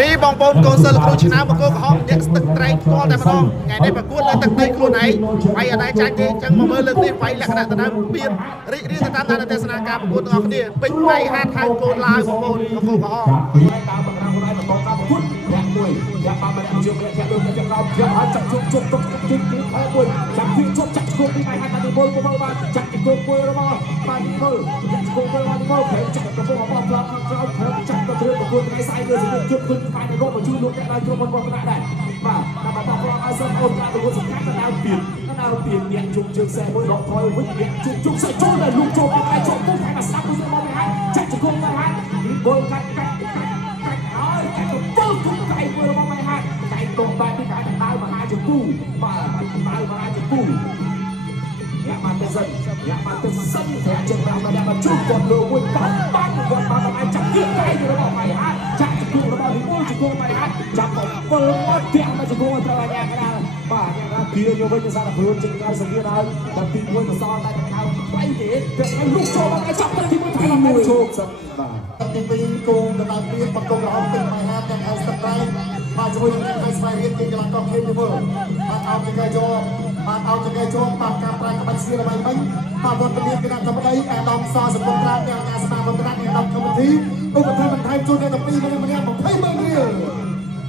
នេះបងប្អូនកូនសិលគ្រូឆ្នាំបកគោកំហំអ្នកស្ទឹកត្រែងផ្ទាល់តែម្ដងថ្ងៃនេះប្រកួតនៅទឹកដីខ្លួនឯងវាយអត់ដែរចាញ់ទេអញ្ចឹងមកមើលលើកនេះវាយលក្ខណៈទៅតាមពៀនរីករាយទៅតាមទស្សនការប្រកួតទាំងអស់គ្នាពេញវាយហាត់ហៅកូនឡាវបងប្អូនកូនកំហំតាមបង្រាំខ្លួនឯងបន្តការប្រកួតអ្នកមួយអ្នកបានម្នាក់ជើងម្នាក់ចាក់លើម្នាក់ចាក់ក្រោមចាក់ហើយចាក់ជប់ជប់ទុកជិះហើយមួយចាក់ពីជប់ចាក់ឈុំពីហើយហាត់តាមបុលមកបានចាក់ពីគោមួយរបស់បានមើលចាក់គោមួយរបស់មើលប្រែចាក់កំពុងរបស់ប្លន់ក្រោមប្រែចាក់ទៅគ្រឿងប្រកួតថ្ងៃស្អែកលើសម្រាប់ជប់គុណផ្នែករបស់បញ្ជូនលោកអ្នកដល់ក្រុមហ៊ុនរបស់ដែរបាទតាមរបស់ប្លន់ឲ្យសិនអូនការប្រកួតសង្កាត់ដល់ពីអ្នកជុំជើងខ្សែមួយដកថយវិញអ្នកជុំខ្សែចូលដល់លោកចូលពីខ្សែចូលពុកហើយមកស្ដាប់មួយមកហើយចាក់ជង្គង់មកហើយបុលកាត់ហើយចាក់ទៅពុលគុំខ្សែមួយរបស់មកហើយកែតុងបែបពីកែដើរមហាជង្គង់បាទដើរមហាជង្គង់អ្នកបានទៅសិនអ្នកបានទៅសិនតែជើងប្រាំអ្នកបានជួបគាត់លើមួយបាត់គាត់បានឲ្យចាក់គៀកកែរបស់មកហើយចាក់ជង្គង់របស់នេះមួយជង្គង់មកហើយចាក់ទៅពុលមកទៀតមកជង្គង់ត្រូវអ្នកកណ្ដាលបាទអ្នកគៀយកវិញសារខ្លួនចេញក្រៅសង្កេតហើយដល់ទី1ក៏សល់តែដង្ហើមថ្លៃទេតែឲ្យលោកចូលមកឲ្យចាប់ទៅទី1ថ្លៃមកជោគសិនបាទទី2គោកណ្ដាលព្រៀបបកុំរហូតពេញមហាទាំងឲ្យស្ទឹកត្រែងបាទជាមួយនឹងឲ្យស្វែងរៀនជាកីឡាករភាពនេះមើលបាទអោតទៅយកបាទអោតទៅយកបាទការប្រាយក្បាច់ស្គីល្បីមិញបាទវត្តមានគណៈកម្មការអាដាមសសង្គមក្រាបទាំងការស្មារតីអាដាមកម្មវិធីឧបត្ថម្ភបន្ថែមជូនដល់12ម្នាក់20ម៉ឺនរៀល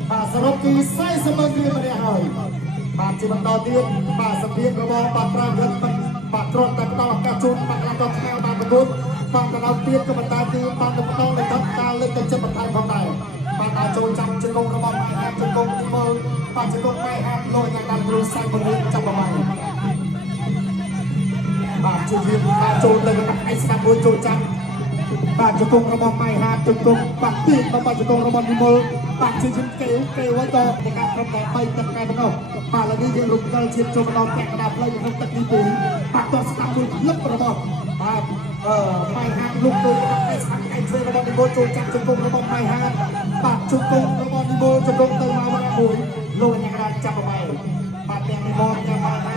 បាទសរុបគឺ40ម៉ឺនរៀលម្នាក់ហើយបាទជាបន្តទៀតបាទសភារបស់បាទប្រាំរត់បាទគ្រាន់តែផ្ដល់ឱកាសជូនបាទកីឡាករខ្មែរបានប្រកួតបាទទៅដល់ទៀតក៏បន្តគឺបានទៅផ្ដល់នៅកម្មការលើកទឹកចិត្តបន្ថែមផងដែរបាទអាចចូលចាំជង្គង់របស់ម៉ៃហាជង្គង់ទីមើលបាទជង្គង់ម៉ៃហាលយយ៉ាងដល់គ្រូសាយបង្រៀនចាប់ប្រមាណបាទជួយរៀបការចូលទៅក្នុងឯស្ដាប់មួយចូលចាំបាទជង្គង់របស់ម៉ៃហាជង្គង់បាទទីបាទជង្គង់របស់ទីមើលបាទជួយជំគេគេឲ្យតទៅការក្រុមតែ3ទឹកថ្ងៃនោះបាទឥឡូវនេះយើងរំកិលជាតិចូលមកដល់ពាក់កណ្ដាលផ្លូវក្នុងទឹកទី2បាទតស្ដាប់មួយលឹបរបស់បាទម៉ៃហាលុកទៅឯស្ដាប់ឯជួយរបស់ទីមើលចូលចាំជង្គង់របស់ម៉ៃហាបាទជង្គង់របស់ទីមើលជង្គង់ទៅមកម្នាក់មួយលោកអ្នកកណ្ដាលចាប់ប្រមាណបាទទាំងនេះមកទាំងម៉ៃហា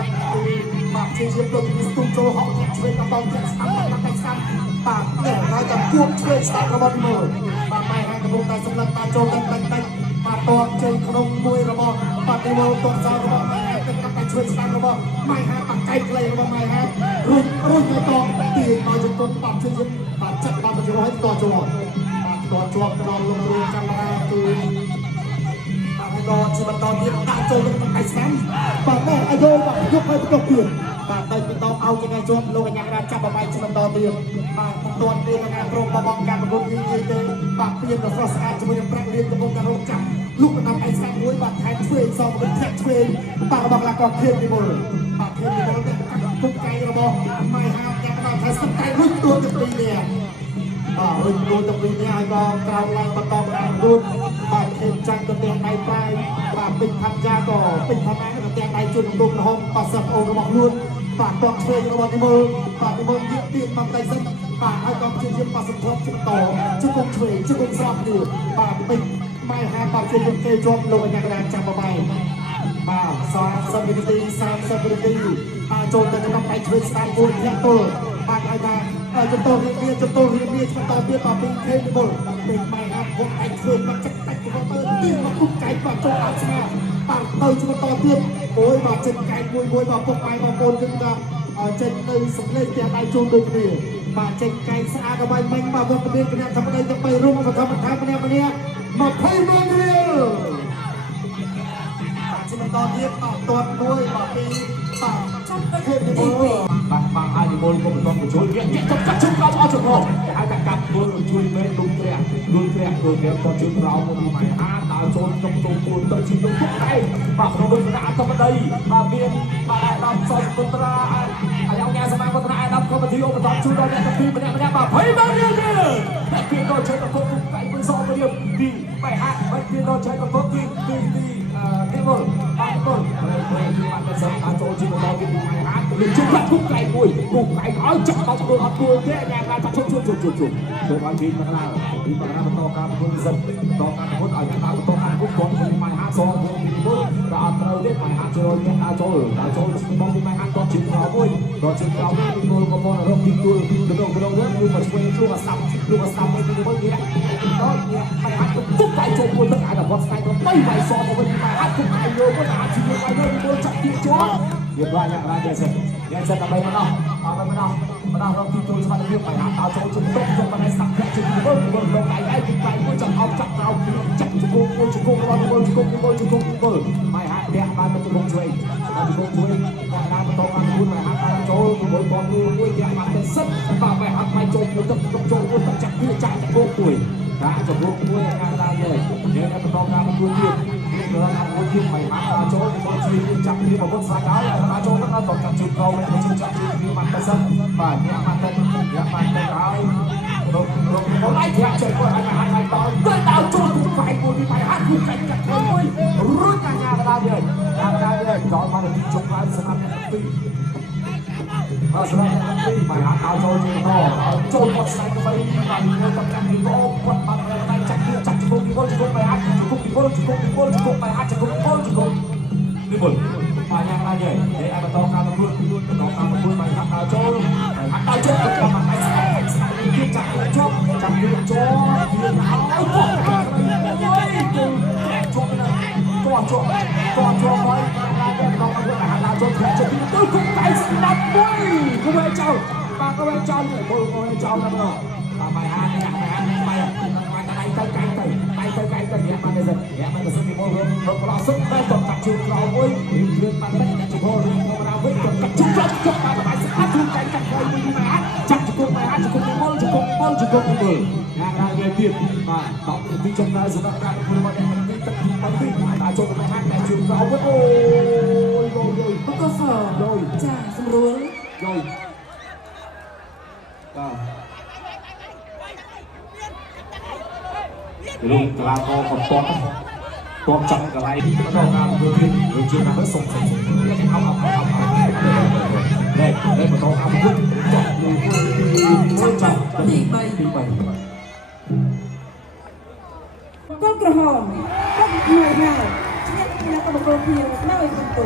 បាទជួយជាទៅស្ទូចូលហកអ្នកជួយដល់ទាំងស្ដាប់ដល់តែស្ដាប់បាទនេះហើយតែគួបជួយស្ដាប់របស់ទីមើលបាទម៉ៃហាកំពុងតែសម្លឹងតាមចូលទៅតិចបាទតជើងក្នុងមួយរបស់បាទទីមើលតសរបស់ម៉ៃហាទៅកាត់តែជួយស្ដាប់របស់ម៉ៃហាបាក់កែកខ្លីរបស់ម៉ៃហារុញទៅតទីមកជង្គង់បាទជួយបាទចាក់បាទទៅឲ្យតជាប់បាទតជាប់ដល់លោកគ្រូកាមេរ៉ាគឺបាទជាបន្តទៀតដាក់ចូលទៅក្នុងឯស្ដាំបាទមកអាយុបាទយកឲ្យទៅទៀតបាទទៅបន្តឲ្យចង្កេះជាប់លោកកញ្ញារាចាប់បបាយជាបន្តទៀតបាទបន្តទៀតការក្រុមបបងការប្រកួតនេះទេបាទពៀនក៏ស្រស់ស្អាតជាមួយនឹងប្រាក់រៀនកំពុងតែរកចាប់លោកកណ្ដាលឯស្ដាំមួយបាទថែមធ្វើសងវិញធាក់ធ្វើបាទរបស់កីឡាករខៀវទីមុលបាទខៀវទីមុលនេះគុកកៃរបស់ម៉ៃហាទាំងដល់ថាស្ដាយរុញទួទៅពីនេះបាទរុញទួទៅពីនេះហើយក៏ក្រោមឡើងបន្តបានរួចបាទខៀវចាញ់ទៅទាំងដៃប៉ាយបាទពេញផាត់យ៉ាក៏ពេញផាត់ណាក៏ទាំងដៃជួយគុំរហូតបាទសិស្សអូនរបស់ខ្លួនបាទតឆ្វេងរបស់ទីមើលបាទទីមើលទៀតទៀតមកដៃសិនបាទហើយក៏ជាប៉ាសន្ទប់ជិះតជិះគុំឆ្វេងជិះគុំស្របទៀតបាទពេញម៉ៃហាបាទជួយគេជាប់លោកកញ្ញាកណ្ដាលចាំបបាយបាទ30វិនាទី30វិនាទីចូលទៅក្នុងដៃឆ្វេងស្ដាំមួយធាក់ទល់បាទឲ្យថាចន្ទោរៀបរៀបបន្តទៀតបាទពីខេទីមើលពេញម៉ៃហាវងដៃឆ្វេងមកចិត្តតែទៅទីមកគុកកែបាទចូលអត់ស្មាបាទទៅជាបន្តទៀតអូយបាទចិត្តកែមួយបាទពុកម៉ែបងប្អូនយើងថាចេញទៅសម្លេងទាំងដៃជូនដូចគ្នាបាទចេញកែស្អាតដល់បាញ់មិញបាទវត្តមានគណៈធម្មតាទាំង3រូបបឋមថែម្នាក់20ម៉ឺនរៀលបាទជាបន្តទៀតបាទតតមួយបាទពីបាទចាប់ទៅខេទី1បាទអាយមូលក៏បន្តបញ្ចូលទៀតចាប់កាត់ជុំក្រោមអស់ចំហហើយតែកាត់គល់ជួយមេលុំព្រះក៏ជើងក្រោមមកម៉ៃហាដើរចូលក្នុងជុំគួរទៅជាយប់ឯងបាទក្នុងគណៈធម្មតាបាទមានបាទអាដាមសសុត្រាអាយអង្គការសមាគមអាដាមក៏បញ្ជាឧបត្ថម្ភជួយដល់អ្នកទាំងពីរម្នាក់បាទ20ម៉ឺនរៀលទេតែពីដល់ជួយប្រកបគុំកៃមួយសងរៀលទីម៉ៃហាហើយពីដល់ជួយប្រកបទីទីមុលបាទមុលហើយបានទៅសិនអាចចូលជាបន្តពីម៉ៃហានឹងជុំបាត់គុំកៃមួយគុំកៃឲ្យចាក់បោកខ្លួនអត់គួរទេយ៉ាងណាចាក់ជុំចូលឲ្យទីមកឡើងទីមកឡើងបន្តការប្រកួតសិនបន្តការប្រកួតឲ្យអ្នកបន្តការប្រកួតគាត់ពីម៉ៃហាសងពីមុលក៏អត់ត្រូវទេម៉ៃហាជួយអ្នកដើរចូលបងពីម៉ៃហាគាត់ជិះក្រោយមួយគាត់ជិះក្រោយពីមុលក៏មករកទីទួលទៅនោះគឺមកឆ្វេងជួបអាសាប់មួយទីមួយនេះដល់នេះម៉ៃហាទុកកៃចូលមួយទឹកអា គាត់ស្ដាយទៅ3វាយសទៅវិញមកអាចគុំអាយយកគាត់អាចជួយវាយលើមើលចាប់ទីជាប់វាបាញ់យ៉ាងណាទេសិនយ៉ាងសិនដើម្បីម្ដងអត់ម្ដងរកទីចូលស្វាភាពបាយហាត់ចូលជុំទុកជុំបានស្ដាប់ជាទីមើលលោកដៃឯងទីបាយមួយចាំអោបចាក់ក្រោយចាក់ជង្គង់មួយជង្គង់របស់មួយជង្គង់មួយជង្គង់មួយបាយហាត់ផ្ទះបានទៅជង្គង់ជួយជង្គង់ជួយគាត់ដើរបន្តបានខ្លួនបាយហាត់ចូលមួយតមួយយ៉ាងបានទៅសិនបាទបាយហាត់បាយចូលទៅទឹកចូលមួយចាក់វាចាក់ជង្គង់មួយដាក់ជង្គង់មួយយ៉ាងណាដែរយើងបន្តការមកជួយទៀតគឺថាមួយទៀតបាយហាត់ចូលទៅជួយចាក់វាមកគាត់ស្រាយហើយចូលទៅដល់តជង្គង់មួយចាក់វាបានទៅសិនបាទអ្នកបានទៅហើយរកដៃធាក់ចេញគាត់ឲ្យហាត់ឲ្យដល់ទៅដល់ចូលទៅបាយមួយពីបាយហាត់មួយចាច់ចាក់មួយរួចកាញាកដាលយើងចូលមកទីជុំឡើងសម្រាប់អ្នកទីសម្រាប់អ្នកទីបាយហាត់ឲ្យចូលជាបន្តចូលមកស្ដាយទៅវិញបាទយើងต้องការពីអូគាត់បានដៃចាក់ជង្គង់ពីវល់ជង្គង់បាយហាត់ជង្គង់ពីវល់ជង្គង់បាយហាត់ជង្គង់វល់ជង្គង់នេះវល់បាយយ៉ាងណាយើងឲ្យបន្តការប្រកួតបាយហាត់ដល់ចូលគាត់បានឲ្យស្ដាយទៀតចាក់ជាប់វាឲ្យគាត់ជាប់ហើយតែដល់មកហាត់ដល់ចូលទៅគុំដៃស្ដាប់មួយគួរឲ្យចោលបាទគួរឲ្យចោលមើលគួរឲ្យចោលណាបងបាយហាត់នេះបាយដៃទៅកាយទៅអ្នកបានទៅសិនពីមករកប្រសិទ្ធតែតកាត់ជើងក្រោយមួយគ្រឿងបានតែជំហររឿងធម្មតាវិញក៏កាត់ជើងចុះបានបាយស្អាតជួយកាយកាត់ក្រោយមួយមកចាក់ជង្គង់បាយជង្គង់មុលណាទៀតបាទដល់ទីចំណាយសម្រាប់ការប្រមូលមកទីទឹកទីបាត់ទីអាចចូលទៅហាត់តែជើងក្រោយវិញអូយបកសចាស្រួលបាទលោកកលាករកំពតចាប់កន្លែងមកដល់ការធ្វើទៀតយើងជឿថាសុំអត់នេះបន្តអាวุธចាប់មួយចាប់ទី3កូនក្រហមគាត់មួយហើយឈ្នះក្នុងកម្មករពីនៅបន្ទូ